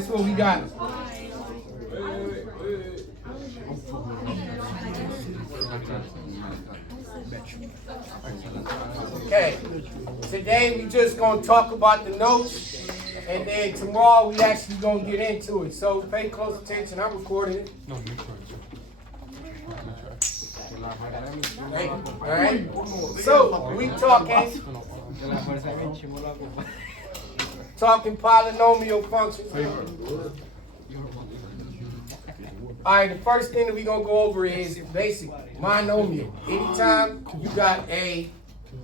This is what we got. Okay, today we just gonna talk about the notes, and then tomorrow we actually gonna get into it. So pay close attention. I'm recording it. All right. So we talking polynomial functions. All right, the first thing that we're going to go over is basic monomial. Anytime you got a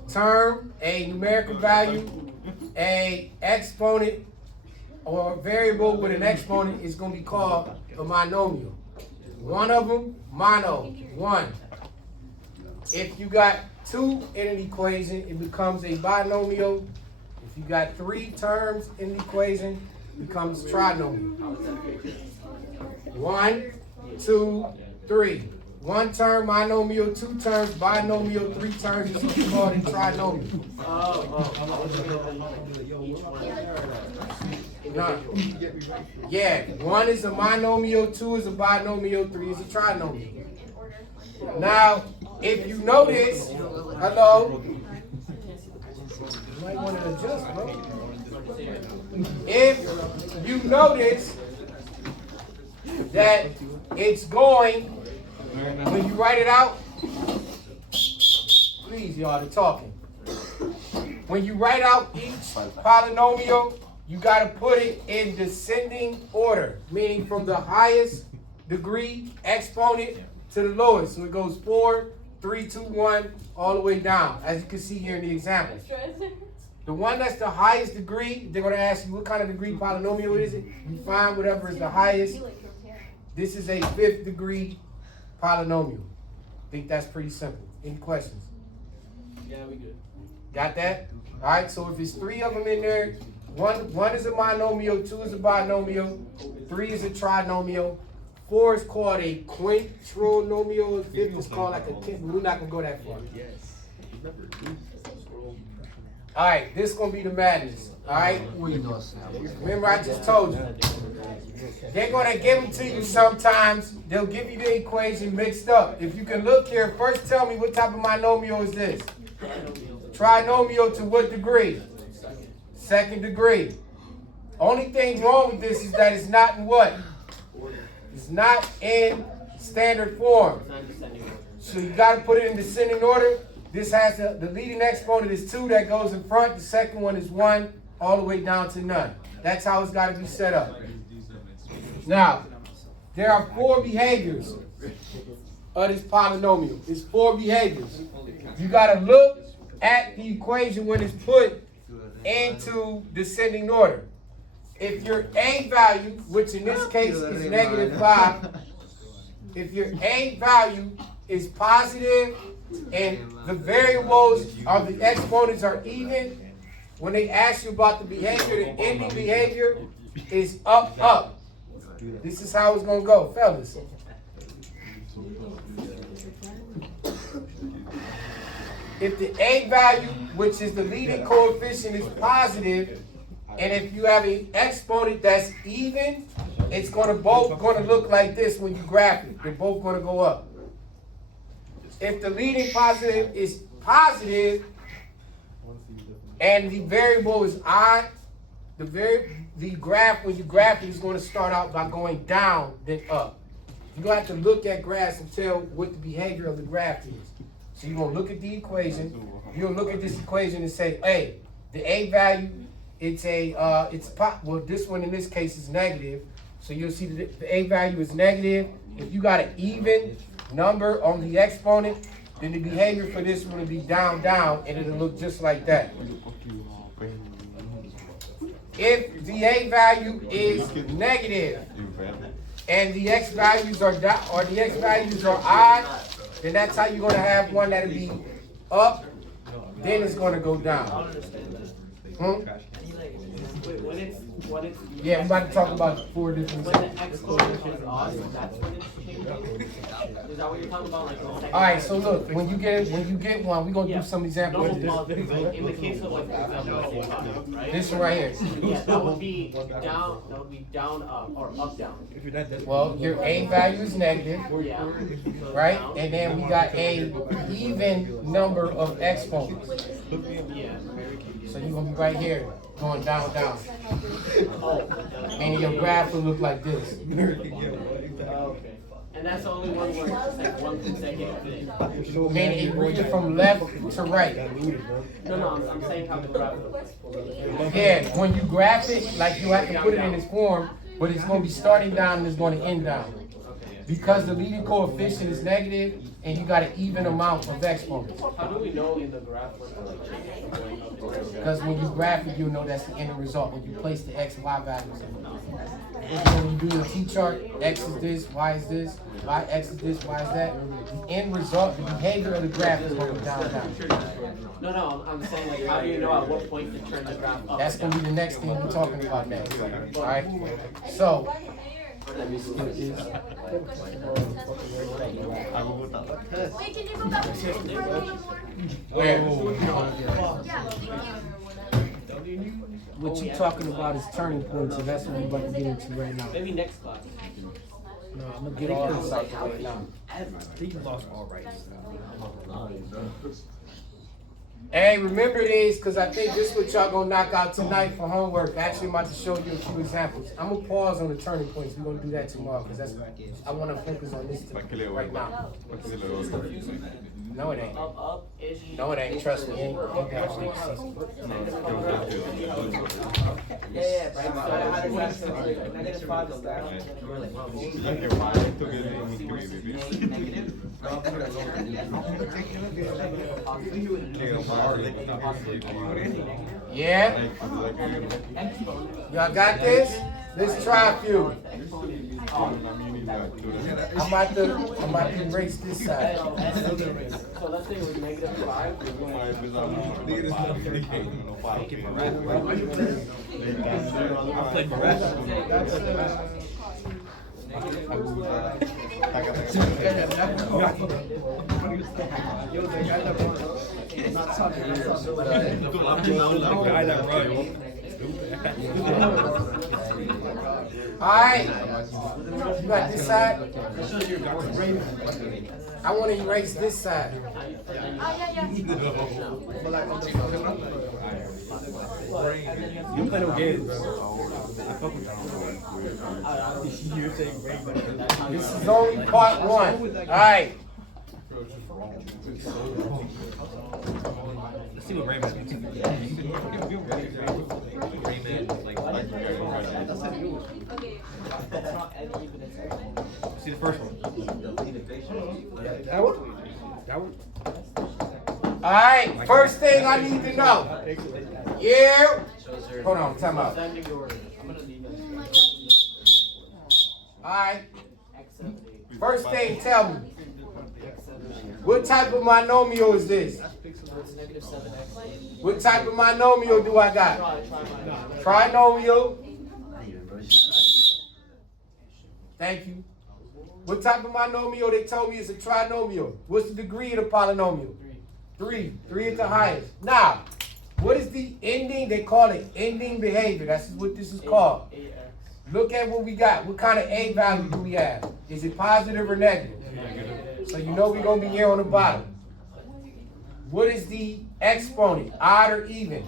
term, a numerical value, a exponent, or a variable with an exponent is going to be called a monomial. One of them, mono, one. If you got two in an equation, it becomes a binomial. If you got three terms in the equation, it becomes trinomial. 1, 2, 3. One term monomial, two terms binomial, three terms is called a trinomial. No. Yeah, one is a monomial, two is a binomial, three is a trinomial. Now, if you notice, hello, you might want to adjust, bro. If you notice that it's going, when you write it out, please, y'all, they're talking. When you write out each polynomial, you got to put it in descending order, meaning from the highest degree exponent to the lowest. So it goes 4, 3, 2, 1, all the way down, as you can see here in the example. The one that's the highest degree, they're going to ask you what kind of degree polynomial is it. You find whatever is the highest. This is a 5th degree polynomial. I think that's pretty simple. Any questions? Yeah, we good. Got that? All right, so if it's 3 of them in there, one is a monomial, 2 is a binomial, 3 is a trinomial, 4 is called a quintrinomial, 5th is called like a quint. We're not going to go that far. All right, this is going to be the madness. All right? Remember, I just told you. They're going to give them to you sometimes. They'll give you the equation mixed up. If you can look here, first tell me what type of monomial is this? Trinomial to what degree? 2nd degree. Only thing wrong with this is that it's not in what? It's not in standard form. So you got to put it in descending order. This has the leading exponent is 2 that goes in front. The second one is 1 all the way down to none. That's how it's got to be set up. Now, there are 4 behaviors of this polynomial. It's 4 behaviors. You got to look at the equation when it's put into descending order. If your A value, which in this case is -5, if your A value is positive and the variables of the exponents are even, when they ask you about the behavior, the ending behavior is up, up. This is how it's going to go, fellas. If the A value, which is the leading coefficient, is positive, and if you have an exponent that's even, it's both going to look like this when you graph it. They're both going to go up. If the leading positive is positive and the variable is odd, the graph, when you graph it, is going to start out by going down, then up. You're going to have to look at graphs and tell what the behavior of the graph is. So you're going to look at the equation. You're going to look at this equation and say, hey, the A value, well, this one in this case is negative. So you'll see that the A value is negative. If you got an even number on the exponent, then the behavior for this one will be down, down, and it'll look just like that. If the A value is negative and the X values are odd, then that's how you're going to have one that'll be up, then it's going to go down. Wait, when it's Yeah, I'm about to talk about 4 different when the exponent is odd, that's when it's changing. Is that what you're talking about? Like the second. All right, so look, when you get one, we're gonna do some examples of No, this. like in the case of like for example, right? This one right here. Yeah, that would be down. That would be down up or up down. Well, your A value is negative, Yeah. So right? down. And then we got a even number of exponents. Yeah. So you're gonna be right here, going down, down. Oh. And your graph will look like this. Okay. And that's the only one where it's like one consecutive thing. Meaning it reads from left to right. No, I'm saying how the graph looks. Yeah, when you graph it, like you have to put it in this form, but it's gonna be starting down and it's gonna end down. Because the leading coefficient is negative and you got an even amount of exponents. How do we know in the graph where to like change it from going up to right? Because when you graph it, you'll know that's the end result. When you place the x, y values in it. When you do your t-chart, x is this, y is this, x is this, y is that. The end result, the behavior of the graph is going to go down, down. No, I'm saying like how do you know at what point to turn the graph up? That's going to be the next thing we're talking about next. All right? So, let me skip this. Wait, can you go back to the part a little more? Where? Yeah. What you talking about is turning points, and that's what we're about to get into right now. Maybe next class. No, I'm going to get all this out the way now. Hey, remember these, because I think this is what y'all gonna knock out tonight for homework. Actually, I'm about to show you a few examples. I'm gonna pause on the turning points. We're gonna do that tomorrow, because that's I want to focus on this right now. No, it ain't. Up is. No, it ain't. Trust me. It ain't. Yeah, right. So -5 is down. Yeah? Y'all got this? Let's try a few. I'm about to erase this side. So let's say it was -5. Alright, you got this side? I want to erase this side. Oh, yeah. You play no games, bro. I fuck with you. This is only part 1. Alright. Let's see what Rayman is. See the first one. That one? Alright, first thing I need to know. Yeah. Hold on, time out. Alright. First thing, tell me. What type of monomial is this? What type of monomial do I got? Trinomial. Thank you. What type of monomial they told me is a trinomial? What's the degree of the polynomial? 3. 3 is the highest. Now, what is the ending? They call it ending behavior. That's what this is called. Look at what we got. What kind of A value do we have? Is it positive or negative? So you know we're going to be here on the bottom. What is the exponent? Odd or even?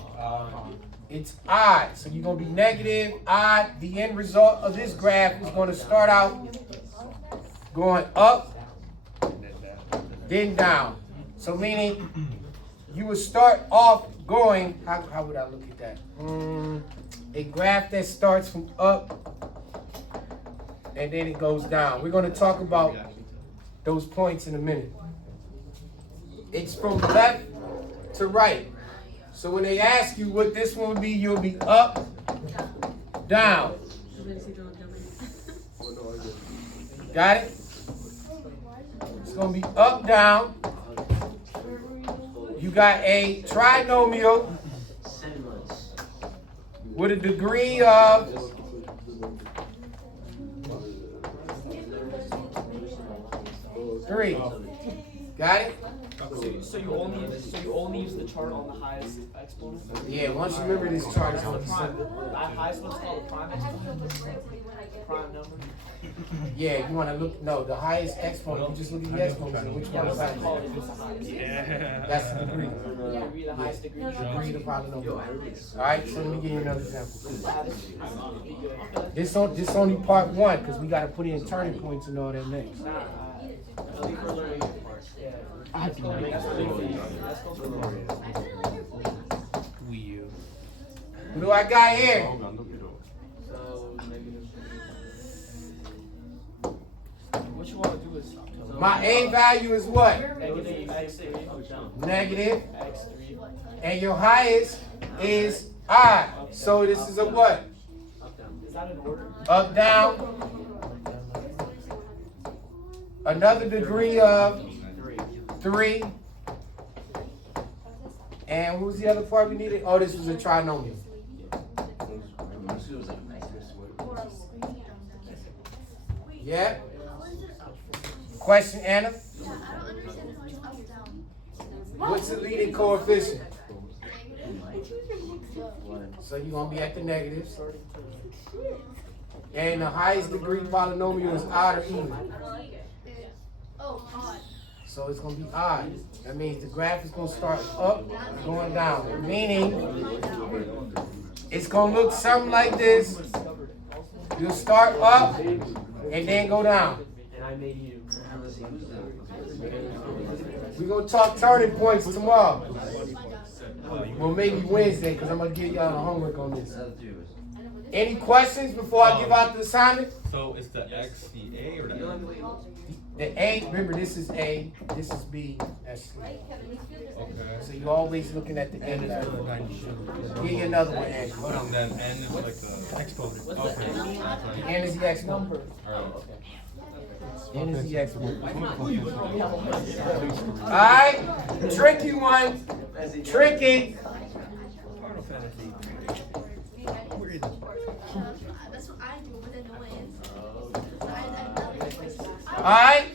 It's odd. So you're going to be negative, odd. The end result of this graph is going to start out going up, then down. So meaning you would start off going, how would I look at that? A graph that starts from up and then it goes down. We're going to talk about those points in a minute. It's from left to right. So when they ask you what this one would be, you'll be up, down. Got it? It's going to be up, down. You got a trinomial. with a degree of 3. Got it? So you only use the chart on the highest exponent? Yeah, once you remember this chart, it's going to be simple. The highest one's called a prime exponent? Prime number? Yeah, you want to look, no, the highest exponent, you just look at the exponents and which one is What's that called highest. if it's the highest? Yeah. That's the degree. Degree, the highest degree? Degree of the polynomial. Alright, so let me give you another example. Be good. This only part 1, because we got to put in turning points and all that next. I think we're learning it. Yeah. That's what we Let's go for What do I got here? So, negative. What you want to do is My A value is what? negative x3, Negative. x3. And your highest is I. So this is a what? Is that in order? Up, down. Another degree of 3. And what was the other part we needed? Oh, this was a trinomial. Yeah? Question, Anna? What's the leading coefficient? So you're going to be at the negatives. And the highest degree polynomial is odd or even. So it's going to be odd. That means the graph is going to start up and going down. Meaning, it's going to look something like this. You'll start up and then go down. And I made you. We're going to talk turning points tomorrow. Well, maybe Wednesday, because I'm going to give y'all the homework on this. Any questions before I give out the assignment? So it's the X, the A, or the A? The A, remember this is A, this is B, that's C. Okay. So you're always looking at the N value. Give you another one, Andrew. Hold on, then N is like the exponent. Okay. N is the exponent. Alright. N is the exponent. Alright, tricky one. Tricky. That's what I do, but then no one answers. Alright.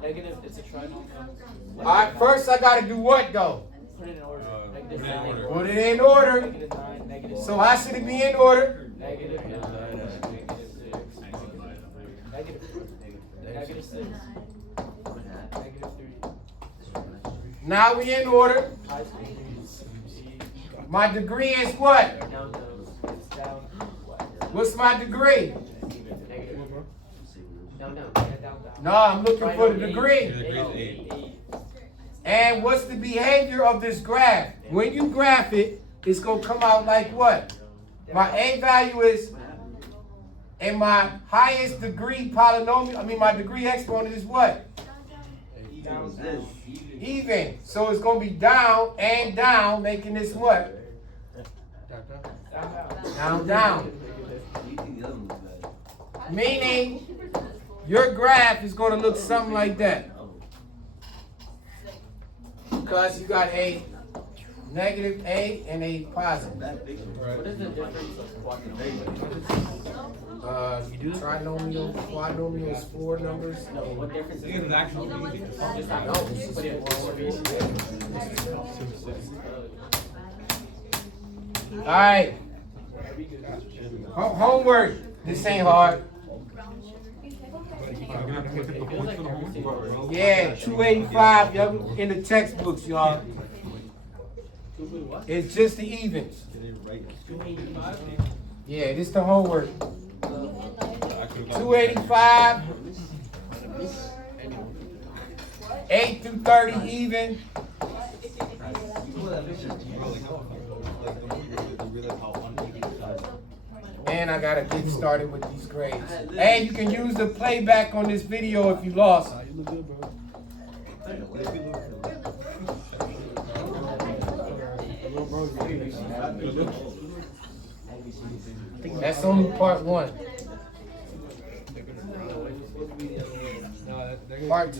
Negative, it's a trinomial. Alright, first I gotta do what though? Put it in order. Put Negative it in 9, order. Put it in order. negative 9, negative So how should it be in order? negative 9, negative 6, negative 6, negative 3. Now we in order. Highest degree. My degree is what? Down, down. It's down. What's my degree? Negative. Down, down. Yeah, down, down. No, I'm looking for the Your degree. degree is 8. And what's the behavior of this graph? When you graph it, it's going to come out like what? My A value is, and my highest degree polynomial, my degree exponent is what? Even. So it's going to be down and down, making this what? Down, down. Meaning, your graph is going to look something like that. Because you got a negative A and a positive. What is the difference of quadrinomial? Trinomial, quadrinomial is 4 numbers. What difference I think it's actually Just No, this is Alright. Homework. This ain't hard. Yeah, 285 y'all, in the textbooks, y'all. It's just the evens. Yeah, this the homework. 285, 8 through 30 even. And I gotta get started with these grades. And you can use the playback on this video if you lost. That's only part 1. Part 2.